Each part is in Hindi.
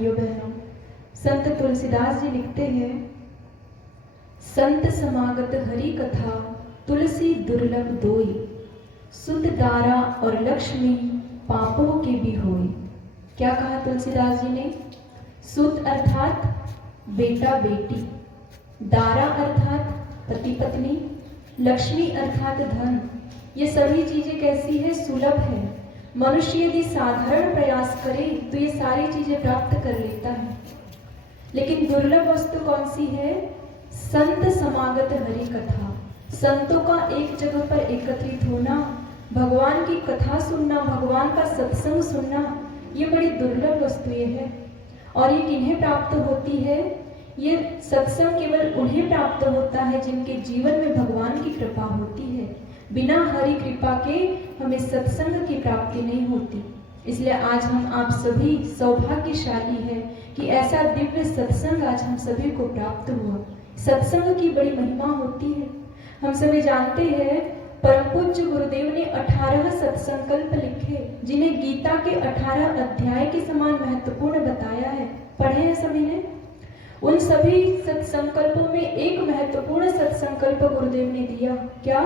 भाइयों बहनों, संत तुलसीदास जी लिखते हैं, संत समागत हरि कथा तुलसी दुर्लभ दोई, सुत दारा और लक्ष्मी पापों के भी होई। क्या कहा तुलसीदास जी ने? सुत अर्थात बेटा बेटी, दारा अर्थात पति पत्नी, लक्ष्मी अर्थात धन। ये सभी चीजें कैसी है? सुलभ है। मनुष्य यदि साधारण प्रयास करे तो ये सारी चीजें प्राप्त कर लेता है। लेकिन दुर्लभ वस्तु कौन सी है? संत समागत हरि कथा, संतों का एक जगह पर एकत्रित होना, भगवान की कथा सुनना, भगवान का सत्संग सुनना, ये बड़ी दुर्लभ वस्तु है। और ये किन्हें प्राप्त होती है? ये सत्संग केवल उन्हें प्राप्त होता है जिनके जीवन में भगवान की कृपा होती है। बिना हरि कृपा के हमें सत्संग की प्राप्ति नहीं होती। इसलिए आज हम आप सभी सौभाग्यशाली हैं कि ऐसा दिव्य सत्संग आज हम सभी को प्राप्त हुआ। सत्संग की बड़ी महिमा होती है। हम सभी जानते हैं परम पूज्य गुरुदेव ने 18 सत्संकल्प लिखे, जिन्हें गीता के 18 अध्याय के समान महत्वपूर्ण बताया है। पढ़े हैं सभी ने? उन सभी सत्संकल्पों में एक महत्वपूर्ण सत्संकल्प गुरुदेव ने दिया। क्या?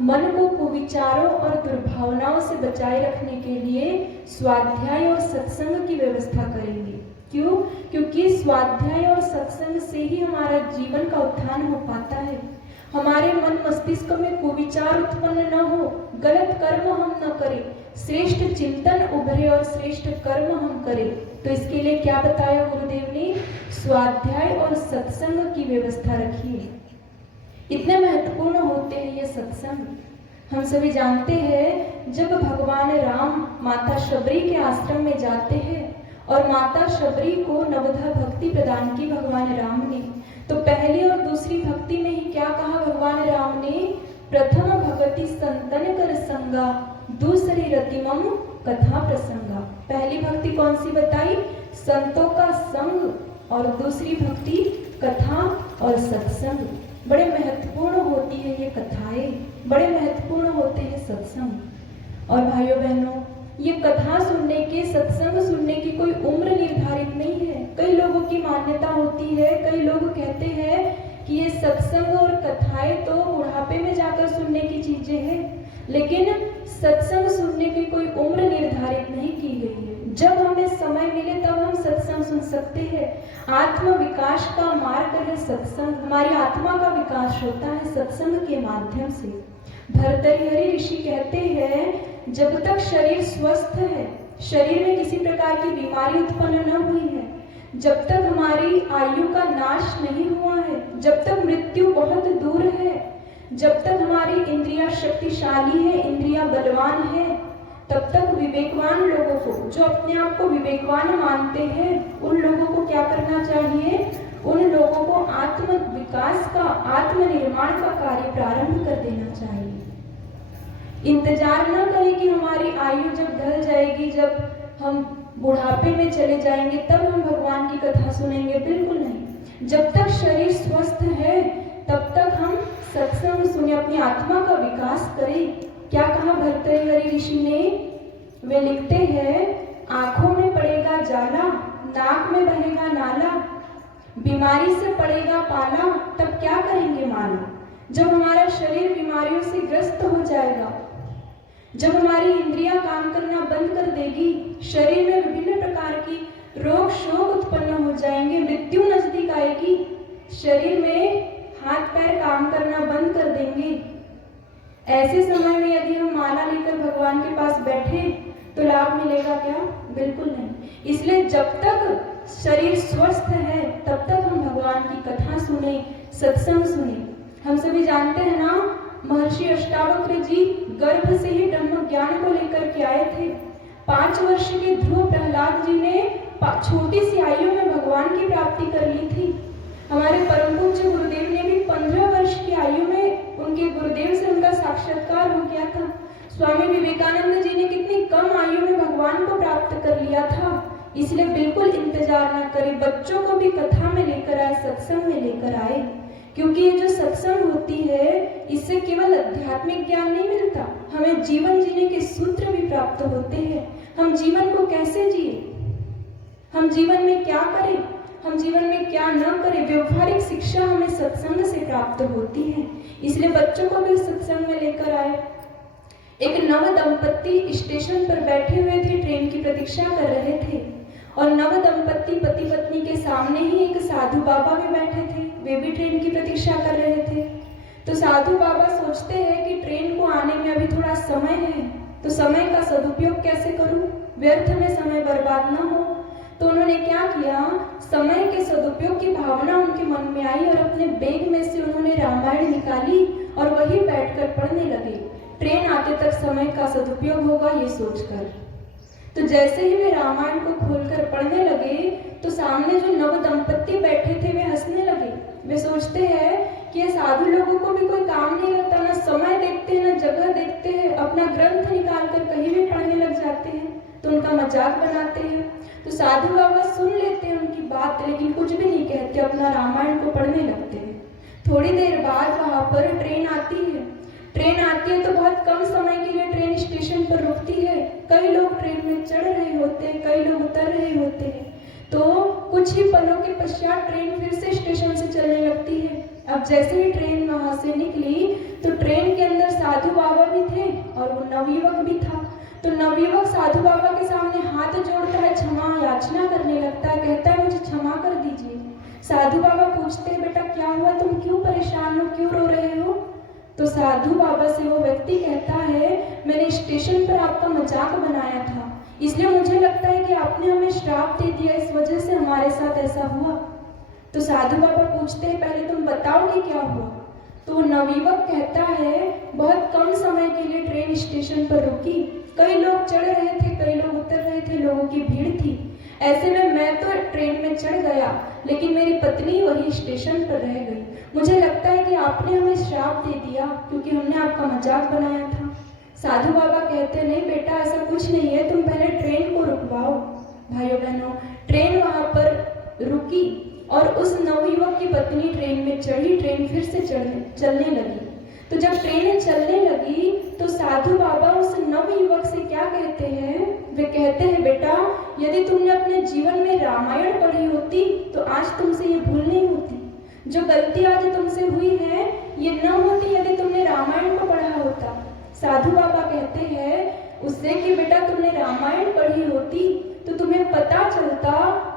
मन को कुविचारों और दुर्भावनाओं से बचाए रखने के लिए स्वाध्याय और सत्संग की व्यवस्था करेंगे। क्यों? क्योंकि स्वाध्याय और सत्संग से ही हमारा जीवन का उत्थान हो पाता है। हमारे मन मस्तिष्क में कुविचार उत्पन्न न हो, गलत कर्म हम न करें, श्रेष्ठ चिंतन उभरे और श्रेष्ठ कर्म हम करें। तो इसके लिए क्या बताया गुरुदेव ने? स्वाध्याय और सत्संग की व्यवस्था रखिए। इतने महत्वपूर्ण होते हैं ये सत्संग। हम सभी जानते हैं जब भगवान राम माता शबरी के आश्रम में जाते हैं और माता शबरी को नवधा भक्ति प्रदान की भगवान राम ने, तो पहली और दूसरी भक्ति में ही क्या कहा भगवान राम ने? प्रथम भगति संतन कर संगा, दूसरी रतिमम कथा प्रसंगा। पहली भक्ति कौन सी बताई? संतों का संग, और दूसरी भक्ति कथा और सत्संग। बड़े महत्वपूर्ण होती है ये कथाएं, बड़े महत्वपूर्ण होते हैं सत्संग। और भाइयों बहनों, ये कथा सुनने के, सत्संग सुनने की कोई उम्र निर्धारित नहीं है। कई लोगों की मान्यता होती है, कई लोग कहते हैं कि ये सत्संग और कथाएं तो बुढ़ापे में जाकर सुनने की चीजें हैं। लेकिन सत्संग सुनने की कोई उम्र निर्धारित नहीं की गई है। जब हमें समय मिले तब हम सत्संग सुन सकते हैं। आत्म विकास का मार्ग है सत्संग। हमारी आत्मा का विकास होता है सत्संग के माध्यम से। भर्तृहरि ऋषि कहते हैं, जब तक शरीर स्वस्थ है, शरीर में किसी प्रकार की बीमारी उत्पन्न न हुई है, जब तक हमारी आयु का नाश नहीं हुआ है, जब तक मृत्यु बहुत दूर है, जब तक हमारी इंद्रियां शक्तिशाली है, इंद्रियां बलवान है, तब तक विवेकवान लोगों को, जो अपने आप को विवेकवान मानते हैं, उन लोगों को क्या करना चाहिए? उन लोगों को आत्म विकास का, आत्मनिर्माण का कार्य प्रारंभ कर देना चाहिए। इंतजार न करें कि हमारी आयु जब ढल जाएगी, जब हम बुढ़ापे में चले जाएंगे तब हम भगवान की कथा सुनेंगे। बिल्कुल नहीं। जब तक शरीर स्वस्थ है तब तक हम सत्संग सुने, अपनी आत्मा का विकास करें। क्या कहा भर्तृहरि ऋषि ने? वे लिखते हैं, आंखों में पड़ेगा जाला, नाक में बहेगा नाला, बीमारी से पड़ेगा पाला, तब क्या करेंगे माला? जब हमारा शरीर बीमारियों से ग्रस्त हो जाएगा, जब हमारी इंद्रियां काम करना बंद कर देगी, शरीर में विभिन्न प्रकार की रोग शोक उत्पन्न हो जाएंगे, मृत्यु नजदीक आएगी, शरीर में हाथ पैर काम करना बंद कर देंगे, ऐसे समय में यदि हम माला लेकर भगवान के पास बैठे तो लाभ मिलेगा क्या? बिल्कुल नहीं। इसलिए जब तक शरीर स्वस्थ है तब तक हम भगवान की कथा सुने, सत्संग सुने। हम सभी जानते हैं ना, महर्षि अष्टावक्र जी गर्भ से ही ब्रह्म ज्ञान को लेकर के आए थे। 5 वर्ष के ध्रुव प्रहलाद जी ने छोटी सी आयु में भगवान की प्राप्ति कर ली थी। हमारे परम पूज्य गुरुदेव ने भी 15 वर्ष की आयु में उनके गुरुदेव से उनका साक्षात्कार हो गया था। स्वामी विवेकानंद जी ने कितनी कम आयु में भगवान को प्राप्त कर लिया था। इसलिए बिल्कुल इंतजार न करें, बच्चों को भी कथा में लेकर आए, सत्संग में लेकर आए। क्योंकि ये जो सत्संग होती है, इससे केवल आध्यात्मिक ज्ञान नहीं मिलता, हमें जीवन जीने के सूत्र भी प्राप्त होते हैं। हम जीवन को कैसे जिए, हम जीवन में क्या करें, हम जीवन में क्या न करें, व्यवहारिक शिक्षा हमें सत्संग से प्राप्त होती है। इसलिए बच्चों को भी सत्संग में लेकर आए। एक नव दंपत्ति स्टेशन पर बैठे हुए थे, ट्रेन की प्रतीक्षा कर रहे थे और नव दंपत्ति पति पत्नी के सामने ही एक साधु बाबा भी बैठे थे, वे भी ट्रेन की प्रतीक्षा कर रहे थे। तो साधु बाबा सोचते हैं कि ट्रेन को आने में अभी थोड़ा समय है, तो समय का सदुपयोग कैसे करूं, व्यर्थ में समय बर्बाद ना हो। तो उन्होंने क्या किया, समय के सदुपयोग की भावना उनके मन में आई और अपने बैग में से उन्होंने रामायण निकाली और वहीं बैठकर पढ़ने लगे। ट्रेन आते तक समय का सदुपयोग होगा ये सोचकर। तो जैसे ही वे रामायण को खोलकर पढ़ने लगे तो सामने जो नव दंपत्ति बैठे थे वे हंसने लगे। वे सोचते हैं कि ये साधु लोगों को भी कोई काम नहीं रहता, ना समय देखते हैं ना जगह देखते हैं, अपना ग्रंथ निकाल कर कहीं भी पढ़ने लग जाते हैं, तो उनका मजाक बनाते हैं। तो साधु बाबा सुन लेते हैं उनकी बात, लेकिन कुछ भी नहीं कहते, अपना रामायण को पढ़ने लगते हैं। थोड़ी देर बाद वहां पर ट्रेन आती है। ट्रेन आती है तो बहुत कम समय के लिए ट्रेन स्टेशन पर रुकती है। कई लोग ट्रेन में चढ़ रहे होते हैं, कई लोग उतर रहे होते हैं। तो कुछ ही पलों के पश्चात ट्रेन फिर से स्टेशन से चलने लगती है। अब जैसे ही ट्रेन वहां से निकली तो ट्रेन के अंदर साधु बाबा भी थे और वो नवयुवक भी था। तो नवयुवक साधु बाबा के सामने हाथ जोड़ता है, क्षमा याचना करने लगता है, कहता है मुझे क्षमा कर दीजिए। साधु बाबा पूछते हैं बेटा क्या हुआ, तुम क्यों परेशान हो, क्यों रो रहे हो? तो साधु बाबा से वो व्यक्ति कहता है मैंने स्टेशन पर आपका मजाक बनाया था, इसलिए मुझे लगता है कि आपने हमें श्राप दे दिया, इस वजह से हमारे साथ ऐसा हुआ। तो साधु बाबा पूछते हैं पहले तुम बताओ कि क्या हुआ। तो नवयुवक कहता है बहुत कम समय के लिए ट्रेन स्टेशन पर रुकी, कई लोग चढ़ रहे थे, कई लोग उतर रहे थे, लोगों की भीड़ थी। ऐसे में मैं तो ट्रेन में चढ़ गया, लेकिन मेरी पत्नी वही स्टेशन पर रह गई। मुझे लगता है कि आपने हमें श्राप दे दिया क्योंकि हमने आपका मजाक बनाया था। साधु बाबा कहते नहीं बेटा ऐसा कुछ नहीं है, तुम पहले ट्रेन को रुकवाओ। भाइयों बहनों, ट्रेन वहां पर रुकी और उस नवयुवक की पत्नी ट्रेन में चढ़ी, ट्रेन फिर से चलने लगी। तो जब ट्रेन चलने लगी तो साधु बाबा उस नवयुवक से क्या कहते हैं, वे कहते हैं बेटा यदि तुमने अपने जीवन में रामायण पढ़ी होती तो आज तुमसे ये भूल नहीं होती, जो गलती आज तुमसे हुई है ये न होती यदि तुमने रामायण को पढ़ा होता। साधु बाबा कहते हैं उससे कि बेटा तुमने रामायण पढ़ी होती तो तुम्हें पता चलता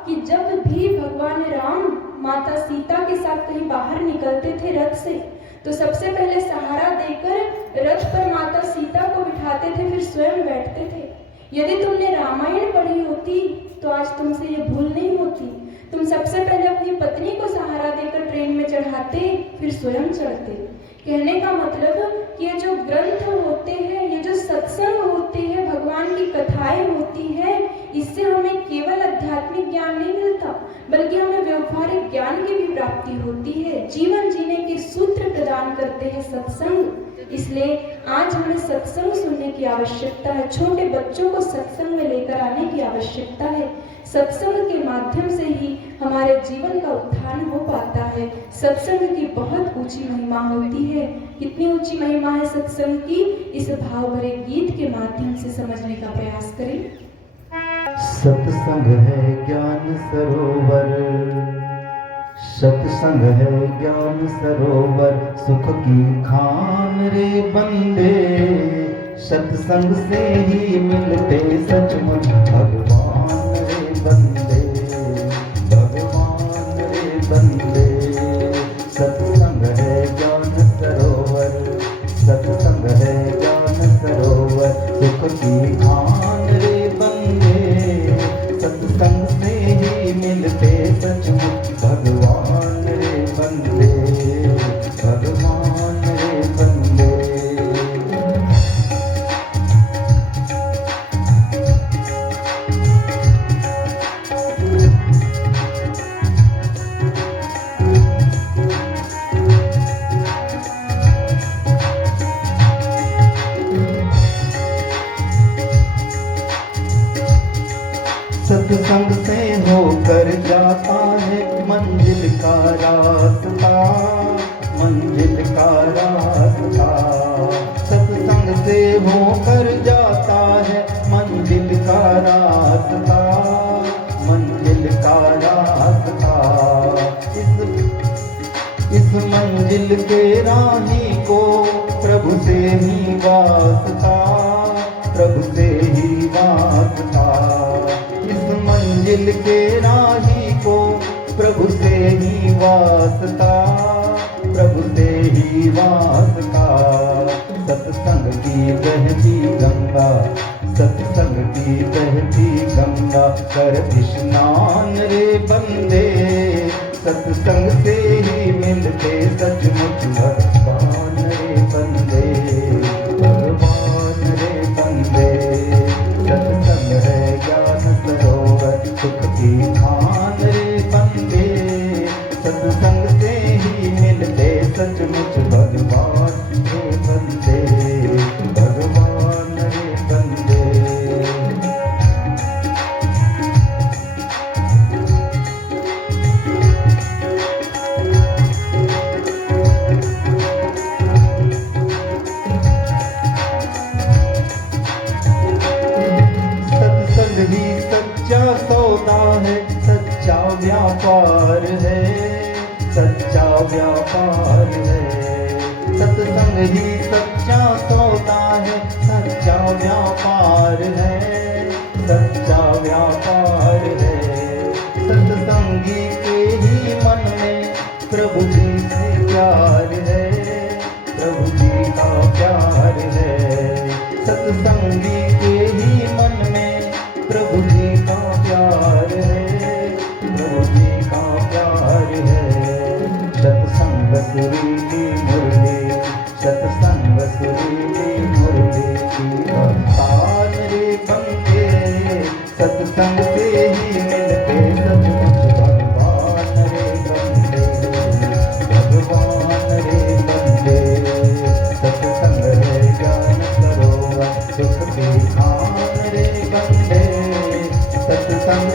कि जब भी भगवान राम माता सीता के साथ कहीं बाहर निकलते थे रथ से, तो सबसे पहले सहारा देकर रथ पर माता सीता को बिठाते थे, फिर स्वयं बैठते थे। यदि तुमने रामायण पढ़ी होती तो आज तुमसे ये भूल नहीं होती, तुम सबसे पहले अपनी पत्नी को सहारा देकर ट्रेन में चढ़ाते, फिर स्वयं चढ़ते। कहने का मतलब कि ये जो ग्रंथ होते हैं, ये जो सत्संग होते हैं, भगवान की कथाएं होती हैं, इससे हमें केवल आध्यात्मिक ज्ञान नहीं मिलता बल्कि हमें व्यवहारिक ज्ञान की भी प्राप्ति होती है। जीवन जीने के सूत्र प्रदान करते हैं सत्संग। इसलिए आज हमें सत्संग सुनने की आवश्यकता है, छोटे बच्चों को सत्संग में लेकर आने की आवश्यकता है। सत्संग के माध्यम से ही हमारे जीवन का उत्थान हो पाता है। सत्संग की बहुत ऊंची महिमा होती है। कितनी ऊंची महिमा है सत्संग की, इस भाव भरे गीत के माध्यम से समझने का प्रयास करें। सत्संग है ज्ञान सरोवर, सत्संग है ज्ञान सरोवर, सुख की खान रे बंदे, सत्संग से ही मिलते सचमुच भगवान रे बंदे, भगवान रे बंदे। सत्संग है ज्ञान सरोवर, सत्संग है ज्ञान सरोवर, सुख की खान रे बंदे, सत्संग से ही मिलते सचमुच भगवान रे बंदे, भगवान रे बंदे। सत्संग से होकर जाता है मंजिल का रास्ता, मंजिल का रास्ता। सत्संग से होकर जाता है मंजिल का रास्ता, मंजिल मंजिल के राही को प्रभु से ही वास्ता, प्रभु से ही वास्ता। इस मंजिल के राही को प्रभु से ही वास्ता, प्रभु से ही वास्ता। सत्संग की बहती गंगा, सत्संग की बहती गंगा, कर स्नान रे बंदे। सत्संग से ही मिलते सचमुच भगवान रे बंदे, भगवान रे बंदे। सत्संग है ज्ञान सरोवर, सुख की खान रे बंदे। सत्संग से ही मिलते सचमुच भगवान रे बंदे, भगवान रे बंदे। सत्संग ही सच्चा सौदा है, सच्चा व्यापार है, सच्चा व्यापार है। सत्संग ही सच्चा सौदा है, सच्चा व्यापार है, सच्चा व्यापार है। सत्संगी के ही मन में प्रभु जी से प्यार है, प्रभु जी का प्यार है। सत्संगी के ही मन में प्रभु जी का प्यार है, प्रभु जी का प्यार है। सत्संग सुरीली मुरली, सत्संग सुरीली मुरली की अवतार रे बंदे। सत्संग से ही मिलते सचमुच भगवान रे बंदे, भगवान रे बंदे। सत्संग है ज्ञान सरोवर, सुख की खान रे बंदे। सत्संग